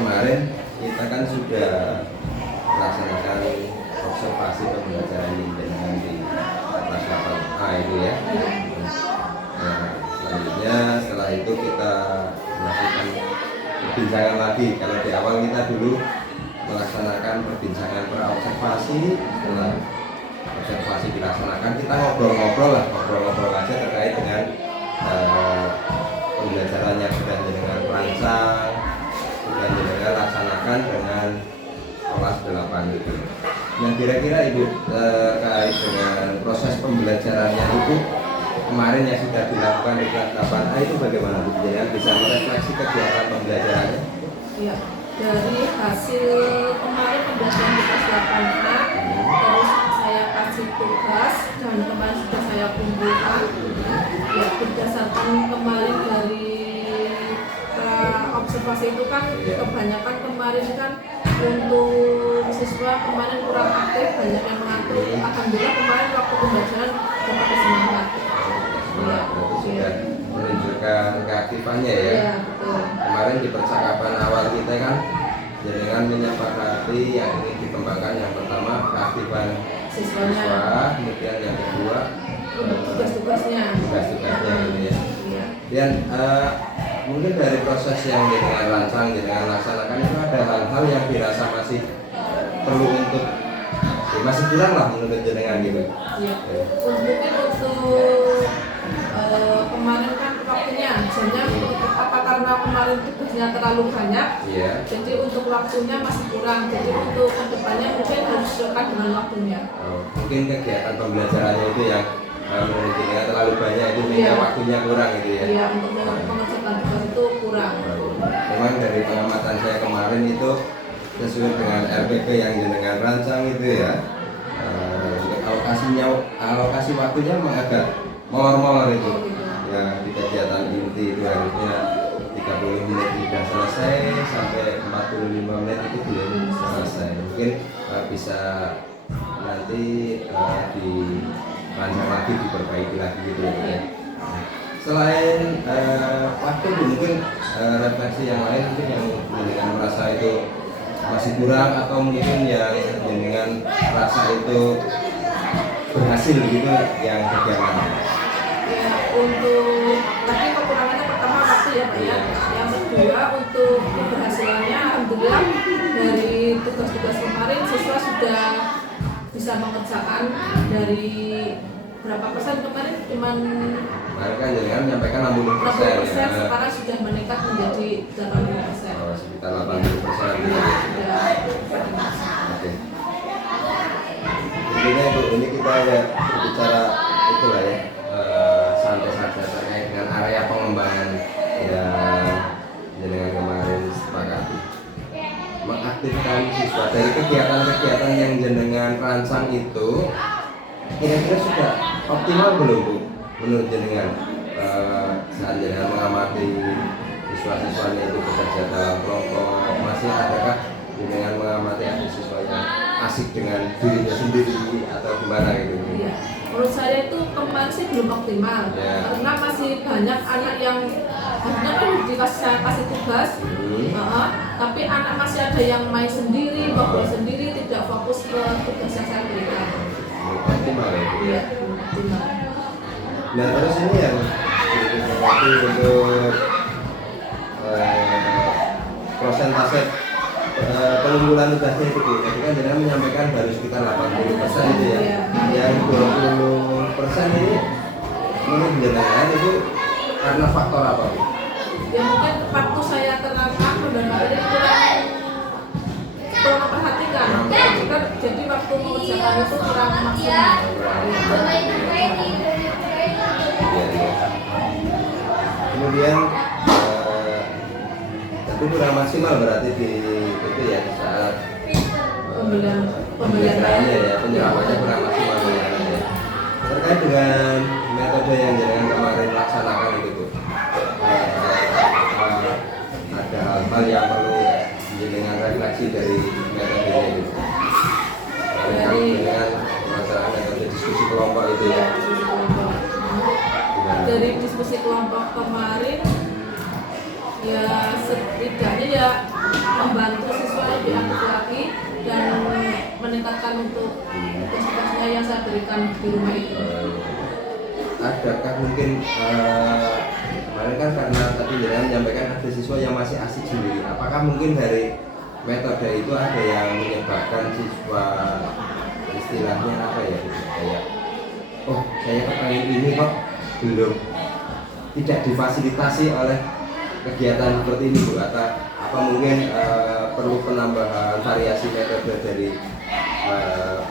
kemarin kita kan sudah melaksanakan observasi pembelajaran dengan di kelas 8A itu ya. Nah, selanjutnya setelah itu kita melakukan perbincangan lagi. Kalau di awal kita dulu melaksanakan perbincangan praobservasi, setelah observasi dilaksanakan kita ngobrol-ngobrol aja terkait dengan pembelajaran yang sudah dengan rancang, sudah dengan laksanakan dengan kelas 8 itu. Nah kira-kira Ibu terkait dengan proses pembelajarannya Ibu kemarin yang sudah dilakukan di kelas 8A itu bagaimana Bu? Jadi bisa merefleksi kegiatan pembelajarannya? Iya, dari hasil kemarin pembelajaran di kelas 8A, terus saya kasih tugas dan kemarin sudah saya kumpulkan. Ya, berdasarkan kemarin dari observasi itu kan kebanyakan kemarin kan untuk siswa kemarin kurang aktif, banyak yang mengatur. Alhamdulillah kemarin waktu pembelajaran dapat semangat. Sudah menunjukkan keaktifannya ya. Iya, betul. Kemarin di percakapan awal kita kan dengan menyepakati yang ingin dikembangkan yang pertama keaktifan siswa, kemudian yang kedua tugas-tugasnya ini ya. Iya. Dan mungkin dari proses yang dengan rancang dengan laksanakan itu ada hal-hal yang dirasa masih perlu untuk masih kurang lah menurut jenengan gitu. Iya. Mungkin untuk kemarin kan waktunya, misalnya apa karena kemarin tugasnya terlalu banyak, jadi untuk waktunya masih kurang. Jadi untuk kedepannya mungkin harus sesuaikan dengan waktunya. Mungkin kegiatan pembelajarannya itu yang menurut jenengan terlalu banyak itu sehingga waktunya kurang gitu ya. Iya, untuk mengerjakan tugas itu kurang. Memang dari pengamatan saya kemarin itu sesuai dengan RPP yang jenengan rancang itu ya. Alokasi waktunya memang agak molor-molor itu. Ya di kegiatan inti itu harusnya 30 menit sudah selesai sampai 45 menit itu belum selesai. Mungkin bisa nanti dirancang lagi, diperbaiki lagi gitu ya. Selain waktu mungkin refleksi yang lain mungkin yang dengan merasa itu masih kurang atau mungkin yang dengan rasa itu berhasil gitu yang bagaimana? Ya, untuk tadi kekurangannya pertama waktu ya Pak ya. Yang kedua untuk keberhasilannya alhamdulillah dari tugas-tugas kemarin siswa sudah bisa mengerjakan dari berapa persen kemarin cuman mereka jangan menyampaikan 60% ya. Sekarang sudah meningkat menjadi 80%. Sekitar 80% gitu. Ya. Oke. Intinya itu ini kita ada berbicara itulah ya santai saja terkait dengan area pengembangan yang jenengan kemarin sepakati mengaktifkan siswa dari kegiatan-kegiatan yang jenengan rancang itu kira-kira sudah optimal belum Bu menurut jenengan saat jenengan mengamati siswa-siswanya itu bekerja dalam kelompok masih adakah jenengan mengamati ada siswa yang asik dengan dirinya sendiri atau gimana gitu? Iya. Menurut saya itu kemarin sih belum optimal karena masih banyak anak yang harusnya kan dikasih tugas, tapi anak masih ada yang main sendiri, ngobrol sendiri, tidak fokus ke tugas yang saya berikan. Optimal ya? Iya, optimal. Nah terus ini yang untuk prosentase pengumpulan tugasnya itu Bu, tadi kan jenengan menyampaikan baru sekitar 80% itu ya. Yang 20% ini menurut jenengan itu karena faktor apa Bu? Ya mungkin waktu saya terangkan benar-benar kurang memperhatikan. Jadi waktu mengerjakan itu kurang maksimal. Kemudian tapi kurang maksimal berarti di itu ya saat pembelajarannya ya penjelasannya kurang maksimal ya. Terkait dengan metode yang jenengan kemarin laksanakan itu Bu, ada hal-hal yang perlu jenengan refleksi dari metode itu. Dengan masalah metode diskusi kelompok itu ya. Dari diskusi kelompok kemarin ya setidaknya ya membantu siswa lebih aktif lagi dan meningkatkan untuk tugas-tugasnya yang saya berikan di rumah itu. Adakah mungkin kemarin kan karena tadi Jenengan menyampaikan ada siswa yang masih asik sendiri, apakah mungkin dari metode itu ada yang menyebabkan siswa istilahnya apa ya, kayak oh saya kepengen ini kok belum tidak difasilitasi oleh kegiatan seperti ini Bu, atau apa mungkin perlu penambahan variasi metode dari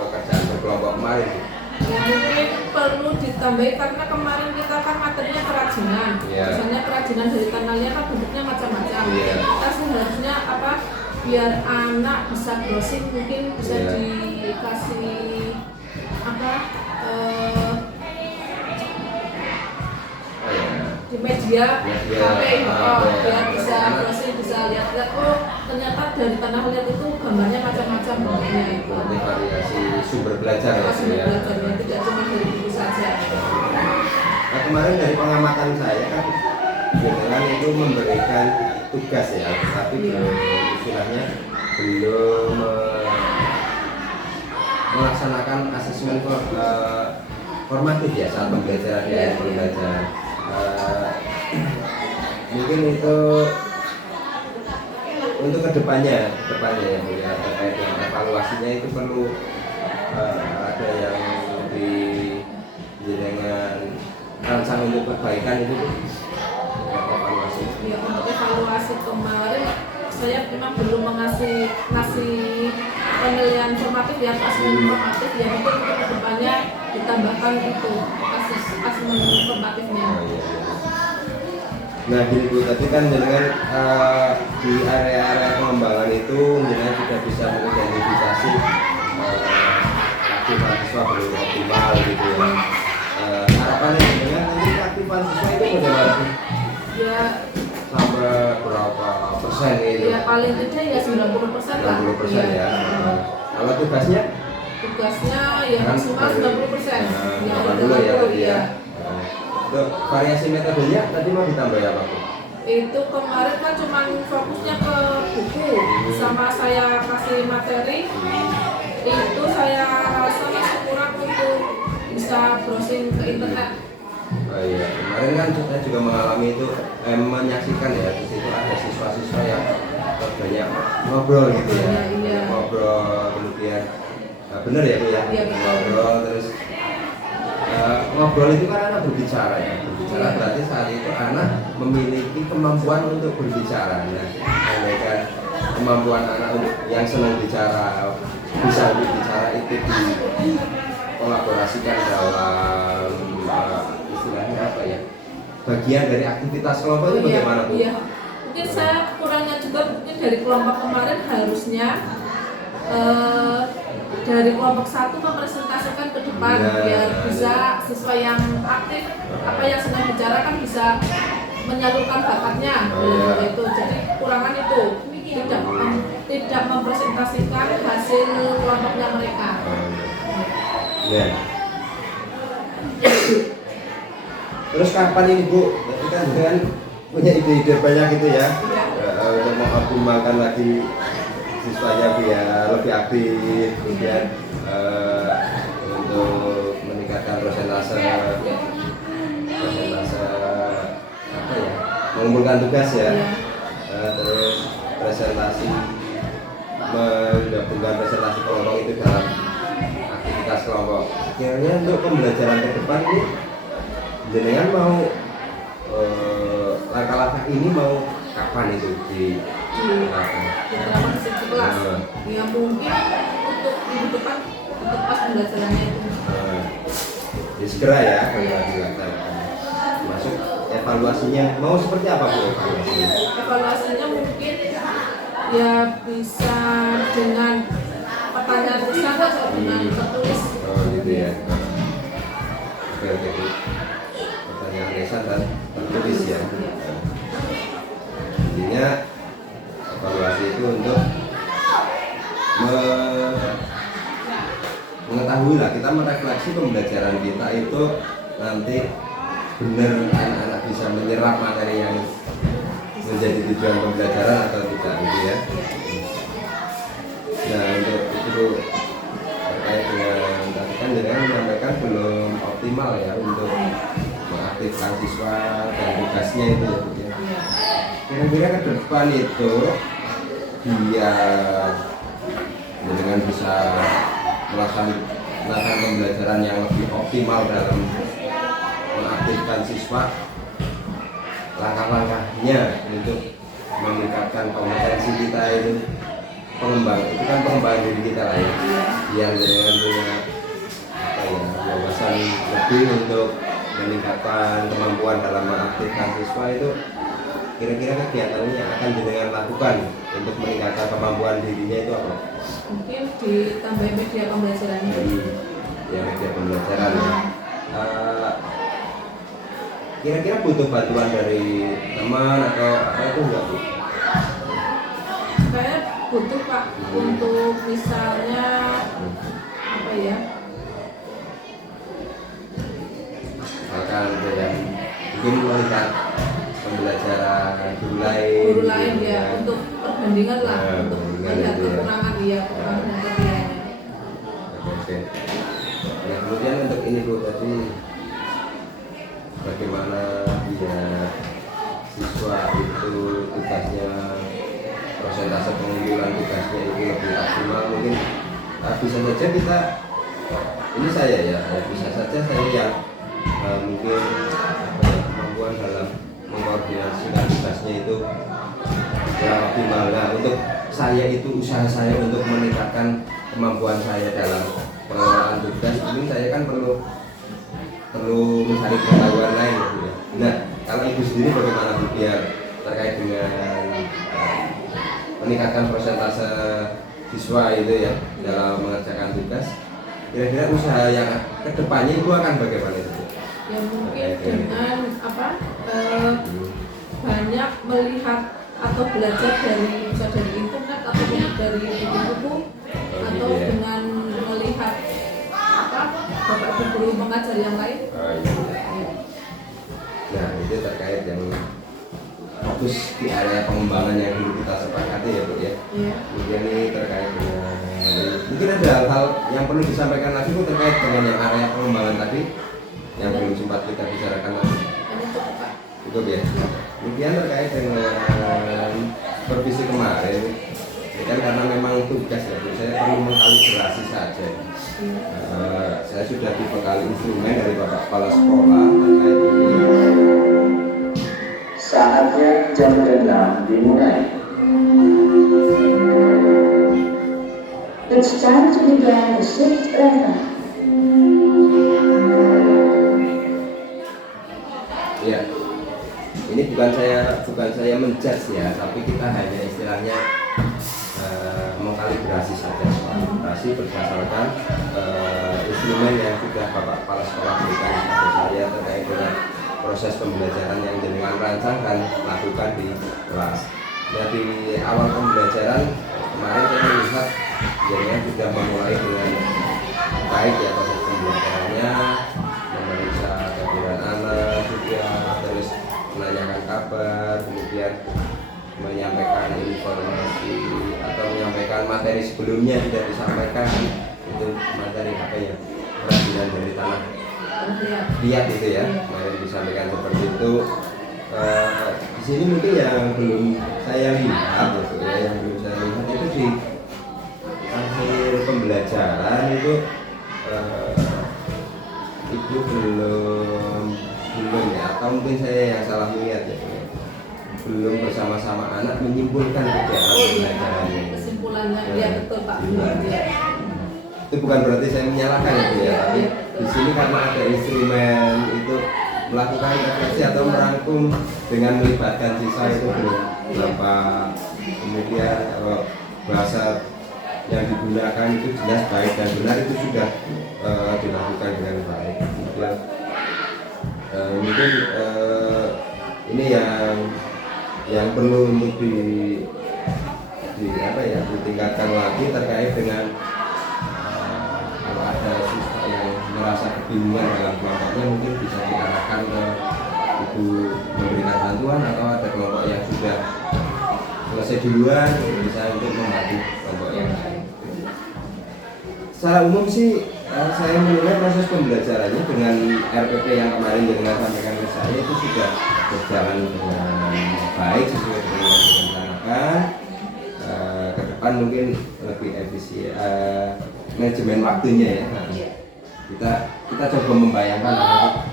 pekerjaan berkelompok kemarin Bu? Ya, mungkin perlu ditambahi karena kemarin kita kan materinya kerajinan. Misalnya kerajinan dari tanah liat kan bentuknya macam-macam. Kita seharusnya apa biar anak bisa browsing mungkin bisa dikasih apa di media HP biar bisa browsing, bisa lihat-lihat oh ternyata dari tanah liat itu gambarnya macam-macam bentuknya itu. Variasi sumber belajar ya. Sumber belajarnya tidak cuma dari buku saja. Nah kemarin dari pengamatan saya kan Jenengan itu memberikan tugas ya, tapi belum istilahnya belum melaksanakan asesmen formatif ya saat pembelajaran ya, pembelajaran. Mungkin itu untuk kedepannya ya Bu ya, terkait dengan evaluasinya itu perlu ada yang lebih Jenengan rancang untuk perbaikan itu evaluasi. Ya, untuk evaluasi kemarin saya memang belum ngasih penilaian formatif ya, asesmen formatif ya, mungkin untuk kedepannya ditambahkan itu asesmen formatifnya. Nah gini Bu, tadi kan Jenengan di area-area pengembangan itu Jenengan sudah bisa mengidentifikasi aktifan siswa belum optimal gitu ya. Harapannya Jenengan nanti aktifan siswa itu bagaimana sih? Ya sampai berapa persen itu? Ya paling tidak ya 90% lah. 90% ya. Kalau tugasnya ya maksimal 90%. Ya, dulu ya tadi ya. Untuk variasi metodenya tadi mau ditambah apa Bu? Itu kemarin kan cuma fokusnya ke buku sama saya kasih materi. Itu saya rasa masih kurang untuk bisa browsing ke internet. Oh iya, kemarin kan saya juga mengalami itu, menyaksikan ya di situ ada siswa-siswa yang banyak ngobrol gitu ya, ngobrol kemudian bener ya Bu ya, ngobrol terus ngobrol itu kan anak berbicara ya, berbicara berarti saat itu anak memiliki kemampuan untuk berbicara. Nah, andaikan kemampuan anak untuk yang senang bicara bisa berbicara itu dikolaborasikan dalam istilahnya apa ya, bagian dari aktivitas kelompok itu bagaimana Bu? Iya. Mungkin saya kurangnya juga mungkin dari kelompok kemarin harusnya dari kelompok satu mempresentasikan ke depan biar bisa siswa yang aktif apa yang sedang bicara kan bisa menyalurkan bakatnya itu. Jadi kurangan itu tidak mempresentasikan hasil kelompoknya mereka. Terus kapan ini Bu? Berarti kan dengan punya ide-ide banyak gitu ya, untuk mengoptimalkan lagi siswanya biar lebih aktif, kemudian untuk meningkatkan persentase apa ya, mengumpulkan tugas ya, terus presentasi, menggabungkan presentasi kelompok itu dalam aktivitas kelompok. Kira-kira untuk pembelajaran ke depan ini Jenengan mau langkah-langkah ini mau kapan itu diterapkan di kelas? Ya mungkin untuk minggu depan untuk pas pembelajarannya itu. Ya segera ya kalau dilaksanakan. Masuk evaluasinya mau seperti apa Bu evaluasinya? Evaluasinya mungkin ya bisa dengan pertanyaan tulisan atau dengan tertulis. Oh gitu ya. Oke Bu. Pertanyaan tulisan dan tertulis ya. Intinya evaluasi itu untuk mengetahui lah, kita merefleksi pembelajaran kita itu nanti benar anak-anak bisa menyerap materi yang menjadi tujuan pembelajaran atau tidak gitu ya. Nah untuk itu terkait dengan tadi kan dengan menyampaikan belum optimal ya untuk mengaktifkan siswa dan tugasnya itu ya Bu ya. Iya. Kira-kira ke depan itu dia dengan bisa melaksanakan pembelajaran yang lebih optimal dalam mengaktifkan siswa, langkah-langkahnya untuk meningkatkan kompetensi kita itu pengembangan diri kita lah ya, yang dengan punya apa ya wawasan lebih untuk meningkatkan kemampuan dalam mengaktifkan siswa itu. Kira-kira kegiatan yang akan jenengan lakukan untuk meningkatkan kemampuan dirinya itu apa? Mungkin ditambah media pembelajarannya. Ya media pembelajaran ya. Kira-kira butuh bantuan dari teman atau apa itu enggak Bu? Saya butuh Pak untuk misalnya apa ya? Misalkan dengan mungkin melihat pembelajaran guru Guru lain gitu ya untuk perbandingan lah, Nah, untuk perbandingan melihat itu ya. kekurangan dia, kekurangan dan kelebihannya. Oke. Ya, kemudian untuk ini Bu tadi bagaimana dia siswa itu tugasnya persentase pengumpulan tugasnya itu lebih optimal mungkin bisa saja kita ini saya ya bisa saja saya yang mungkin apa ya, kemampuan dalam mengkoordinasikan tugasnya itu kurang optimal. Nah untuk saya itu usaha saya untuk meningkatkan kemampuan saya dalam pengelolaan tugas ini saya kan perlu mencari pengetahuan lain gitu ya. Nah kalau ibu sendiri bagaimana Bu biar terkait dengan meningkatkan persentase siswa itu ya dalam mengerjakan tugas, kira-kira usaha yang kedepannya itu akan bagaimana itu? Ya mungkin dengan apa banyak melihat atau belajar dari bisa dari internet atau dari buku-buku atau iya. dengan melihat apa bapak ibu guru mengajar yang lain. Oh, iya. Nah itu terkait yang fokus di area pengembangan yang dulu kita sepakati ya Bu ya. Iya. Kemudian ini terkait dengan mungkin ada hal-hal yang perlu disampaikan lagi Bu terkait dengan yang area pengembangan tadi yang belum sempat kita bicarakan tadi. Hanya cukup Pak. Cukup ya. Kemudian terkait dengan supervisi kemarin, ya kan karena memang tugas ya Bu, saya perlu mengkalibrasi saja. Saya sudah dibekali instrumen dari Bapak Kepala Sekolah terkait ini. Saatnya jam 6 dimulai. It's time to begin the sixth lesson. Ya, ini bukan saya menjudge ya, tapi kita hanya istilahnya mengkalibrasi saja, kalibrasi berdasarkan instrumen yang sudah Bapak Kepala Sekolah berikan kepada saya terkait dengan proses pembelajaran yang jenengan rancangkan lakukan di kelas. Ya, di awal pembelajaran kemarin saya melihat jenengan sudah memulai dengan baik ya proses pembelajarannya, memeriksa kehadiran anak juga, terus menanyakan kabar, kemudian menyampaikan informasi atau menyampaikan materi sebelumnya tidak disampaikan, itu materi apa ya, kerajinan dari tanah lihat itu ya, kemarin disampaikan seperti itu. Di sini mungkin yang belum saya lihat gitu ya, yang belum saya lihat itu di akhir pembelajaran itu ibu belum ya, atau mungkin saya yang salah melihat ya, belum bersama-sama anak menyimpulkan kegiatan pembelajarannya. Kesimpulannya Ya, ya betul Pak. iya. Ya. Itu bukan berarti saya menyalahkan ya Bu ya, tapi di sini karena ada instrumen itu melakukan refleksi atau merangkum dengan melibatkan siswa itu belum berapa. Kemudian kalau bahasa yang digunakan itu jelas baik dan benar, itu sudah dilakukan dengan baik. Kemudian mungkin ini yang perlu untuk di apa ya, ditingkatkan lagi terkait dengan kalau ada siswa yang merasa kebingungan dalam kelompoknya, mungkin bisa diarahkan ke ibu memberikan bantuan, atau ada kelompok yang sudah selesai duluan bisa untuk membantu kelompok yang lain. secara umum sih saya menilai proses pembelajarannya dengan RPP yang kemarin dengan sampaikan ke saya itu sudah berjalan dengan baik sesuai dengan yang direncanakan. Ke depan mungkin lebih efisien manajemen waktunya ya. Nah, kita coba membayangkan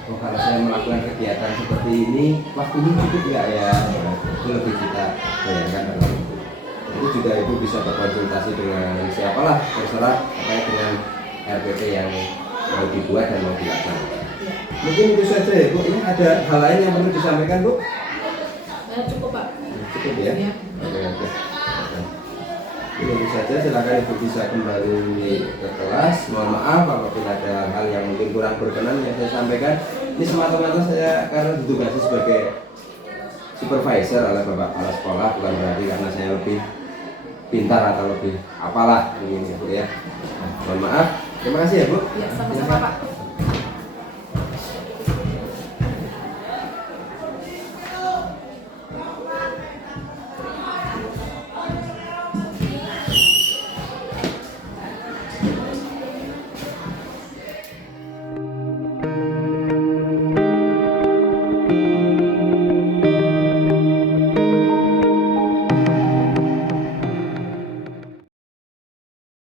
kalau saya melakukan kegiatan seperti ini waktunya cukup nggak ya? Nah, itu lebih kita bayangkan dalam itu juga ibu bisa berkonsultasi dengan siapalah terserah terkait dengan RPP yang mau dibuat dan mau dilaksanakan. Mungkin itu saja ya Bu. Ini ada hal lain yang perlu disampaikan Bu? Cukup Pak. Cukup ya. Iya. Oke. Itu saja, silakan ibu bisa kembali ke kelas. Mohon maaf apabila ada hal yang mungkin kurang berkenan yang saya sampaikan. Ini semata-mata saya karena ditugasi sebagai supervisor oleh Bapak Kepala Sekolah, bukan berarti karena saya lebih pintar atau lebih apalah begini Bu ya. Mohon maaf. Terima kasih ya Bu. Ya, sama-sama Pak.